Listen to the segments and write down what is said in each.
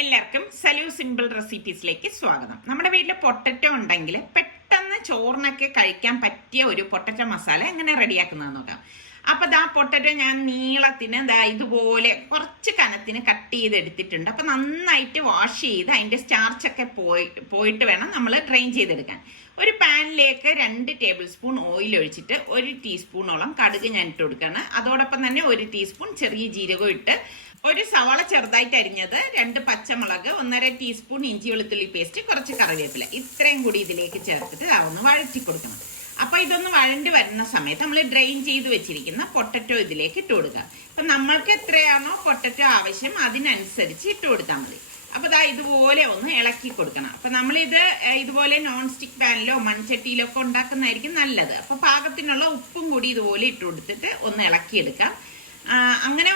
എല്ലാവർക്കും സലു സിമ്പിൾ റെസിപ്പീസിലേക്ക് സ്വാഗതം. നമ്മുടെ വീട്ടിൽ പൊട്ടറ്റോ ഉണ്ടെങ്കിൽ പെട്ടെന്ന് ചോറിനൊക്കെ കഴിക്കാൻ പറ്റിയ ഒരു പൊട്ടറ്റോ മസാല എങ്ങനെ റെഡിയാക്കുന്നത് നോക്കാം. അപ്പൊ പൊട്ടറ്റോ ഞാൻ നീളത്തിന് ഇതുപോലെ കുറച്ച് കനത്തിന് കട്ട് ചെയ്തെടുത്തിട്ടുണ്ട്. അപ്പൊ നന്നായിട്ട് വാഷ് ചെയ്ത് അതിന്റെ സ്റ്റാർച്ചൊക്കെ പോയിട്ട് വേണം നമ്മൾ ഡ്രെയിൻ ചെയ്തെടുക്കാൻ. ഒരു പാനിലേക്ക് 2 ടേബിൾ സ്പൂൺ ഓയിൽ ഒഴിച്ചിട്ട് 1 ടീസ്പൂണോളം കടുക് ഞാൻ ഇട്ട് കൊടുക്കുകയാണ്. അതോടൊപ്പം തന്നെ 1 ടീസ്പൂൺ ചെറിയ ജീരകം ഇട്ട്, 1 സവാള ചെറുതായിട്ട് അരിഞ്ഞത്, 2 പച്ചമുളക്, 1.5 ടീസ്പൂൺ ഇഞ്ചി വെളുത്തുള്ളി പേസ്റ്റ്, കുറച്ച് കറിവേപ്പില, ഇത്രയും കൂടി ഇതിലേക്ക് ചേർത്തിട്ട് ഒന്ന് വഴറ്റി കൊടുക്കണം. അപ്പൊ ഇതൊന്ന് വഴണ്ടി വരുന്ന സമയത്ത് നമ്മൾ ഡ്രെയിൻ ചെയ്ത് വെച്ചിരിക്കുന്ന പൊട്ടറ്റോ ഇതിലേക്ക് ഇട്ട് കൊടുക്കുക. അപ്പൊ നമ്മൾക്ക് എത്രയാണോ പൊട്ടറ്റോ ആവശ്യം അതിനനുസരിച്ച് ഇട്ട് കൊടുത്താൽ മതി. അപ്പൊ ഇതുപോലെ ഒന്ന് ഇളക്കി കൊടുക്കണം. അപ്പൊ നമ്മളിത് ഇതുപോലെ നോൺ സ്റ്റിക് പാനിലോ മൺചട്ടിയിലോ ഒക്കെ ഉണ്ടാക്കുന്നതായിരിക്കും നല്ലത്. അപ്പൊ പാകത്തിനുള്ള ഉപ്പും കൂടി ഇതുപോലെ ഇട്ട് കൊടുത്തിട്ട് ഒന്ന് ഇളക്കിയെടുക്കാം. അങ്ങനെ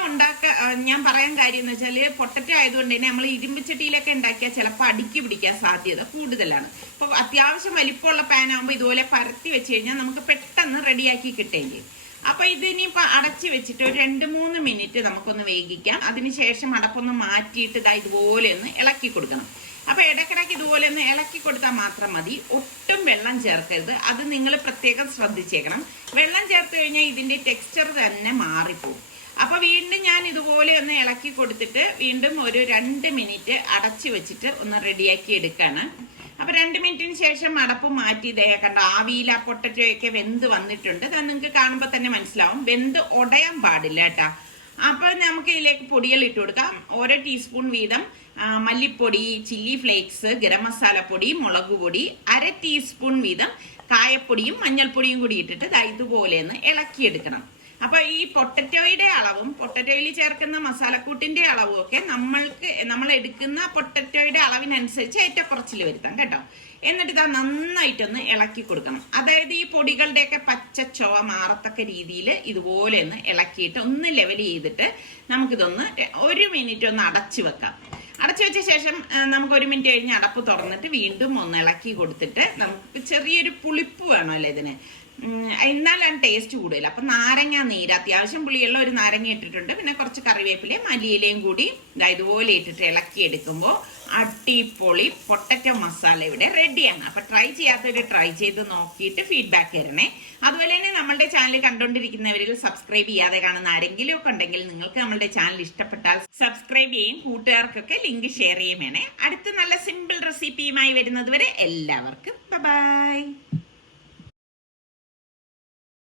ഞാൻ പറയാൻ കാര്യം എന്ന് വെച്ചാൽ പൊട്ടറ്റോ ആയതുകൊണ്ട് തന്നെ നമ്മൾ ഇരുമ്പുചട്ടിയിലൊക്കെ ഉണ്ടാക്കിയാൽ ചിലപ്പോൾ അടുക്കി പിടിക്കാൻ സാധ്യത കൂടുതലാണ്. അപ്പോൾ അത്യാവശ്യം വലിപ്പമുള്ള പാൻ ആകുമ്പോൾ ഇതുപോലെ പരത്തി വെച്ച് കഴിഞ്ഞാൽ നമുക്ക് പെട്ടെന്ന് റെഡിയാക്കി കിട്ടുകയും ചെയ്യും. അപ്പൊ ഇതിനിപ്പോ അടച്ചു വെച്ചിട്ട് ഒരു 2-3 മിനിറ്റ് നമുക്കൊന്ന് വേവിക്കാം. അതിനുശേഷം അടപ്പൊന്ന് മാറ്റിയിട്ട് ഇതുപോലെ ഒന്ന് ഇളക്കി കൊടുക്കണം. അപ്പൊ ഇടക്കിടക്ക് ഇതുപോലെ ഒന്ന് ഇളക്കി കൊടുത്താൽ മാത്രം മതി. ഒട്ടും വെള്ളം ചേർക്കരുത്. അത് നിങ്ങൾ പ്രത്യേകം ശ്രദ്ധിച്ചേക്കണം. വെള്ളം ചേർത്ത് കഴിഞ്ഞാൽ ഇതിന്റെ ടെക്സ്ചർ തന്നെ മാറിപ്പോകും. അപ്പൊ വീണ്ടും ഞാൻ ഇതുപോലെ ഒന്ന് ഇളക്കി കൊടുത്തിട്ട് വീണ്ടും ഒരു 2 മിനിറ്റ് അടച്ചു വെച്ചിട്ട് ഒന്ന് റെഡിയാക്കി എടുക്കാണ്. അപ്പൊ 2 മിനിറ്റിന് ശേഷം അടപ്പ് മാറ്റി കണ്ട ആവിയിൽ ആ പൊട്ടറ്റോയൊക്കെ വെന്ത് വന്നിട്ടുണ്ട്. അത് നിങ്ങൾക്ക് കാണുമ്പോൾ തന്നെ മനസ്സിലാവും. വെന്ത് ഉടയാൻ പാടില്ല കേട്ടാ. അപ്പൊ നമുക്ക് ഇതിലേക്ക് പൊടികൾ ഇട്ട് കൊടുക്കാം. 1 ടീസ്പൂൺ വീതം മല്ലിപ്പൊടി, ചില്ലി ഫ്ലേക്സ്, ഗരം മസാല പൊടി, മുളക് പൊടി, 1/2 ടീസ്പൂൺ വീതം കായപ്പൊടിയും മഞ്ഞൾപ്പൊടിയും കൂടി ഇട്ടിട്ട് ഇതുപോലെ ഒന്ന് ഇളക്കിയെടുക്കണം. അപ്പൊ ഈ പൊട്ടറ്റോയുടെ അളവും പൊട്ടറ്റോയിൽ ചേർക്കുന്ന മസാലക്കൂട്ടിന്റെ അളവും ഒക്കെ നമ്മൾ എടുക്കുന്ന പൊട്ടറ്റോയുടെ അളവിനനുസരിച്ച് ഏറ്റക്കുറച്ചിൽ വരുത്താം കേട്ടോ. എന്നിട്ട് നന്നായിട്ടൊന്ന് ഇളക്കി കൊടുക്കണം. അതായത് ഈ പൊടികളുടെയൊക്കെ പച്ച ചുവ മാറത്തക്ക രീതിയിൽ ഇതുപോലെ ഒന്ന് ഇളക്കിയിട്ട് ഒന്ന് ലെവൽ ചെയ്തിട്ട് നമുക്കിതൊന്ന് 1 മിനിറ്റ് ഒന്ന് അടച്ചു വെക്കാം. അടച്ചു വെച്ച ശേഷം നമുക്ക് 1 മിനിറ്റ് കഴിഞ്ഞ് അടപ്പ് തുറന്നിട്ട് വീണ്ടും ഒന്ന് ഇളക്കി കൊടുത്തിട്ട് നമുക്ക് ചെറിയൊരു പുളിപ്പ് വേണമല്ലോ ഇതിന്, എന്നാലാണ് ടേസ്റ്റ് കൂടുതൽ. അപ്പൊ നാരങ്ങ നീര്, അത്യാവശ്യം പുളിയുള്ള ഒരു നാരങ്ങ ഇട്ടിട്ടുണ്ട്. പിന്നെ കുറച്ച് കറിവേപ്പിലയും മല്ലിയിലയും കൂടി ഇതുപോലെ ഇട്ടിട്ട് ഇളക്കി എടുക്കുമ്പോൾ അടിപൊളി പൊട്ടറ്റോ മസാല ഇവിടെ റെഡിയാണ്. അപ്പൊ ട്രൈ ചെയ്യാത്തവര് ട്രൈ ചെയ്ത് നോക്കിയിട്ട് ഫീഡ്ബാക്ക് തരണേ. അതുപോലെ തന്നെ നമ്മളുടെ ചാനൽ കണ്ടുകൊണ്ടിരിക്കുന്നവരിൽ സബ്സ്ക്രൈബ് ചെയ്യാതെ കാണുന്ന ആരെങ്കിലും ഒക്കെ ഉണ്ടെങ്കിൽ നിങ്ങൾക്ക് നമ്മളുടെ ചാനൽ ഇഷ്ടപ്പെട്ടാൽ സബ്സ്ക്രൈബ് ചെയ്യും, കൂട്ടുകാർക്കൊക്കെ ലിങ്ക് ഷെയർ ചെയ്യും വേണേ. അടുത്ത നല്ല സിമ്പിൾ റെസിപ്പിയുമായി വരുന്നത് വരെ എല്ലാവർക്കും ബൈ.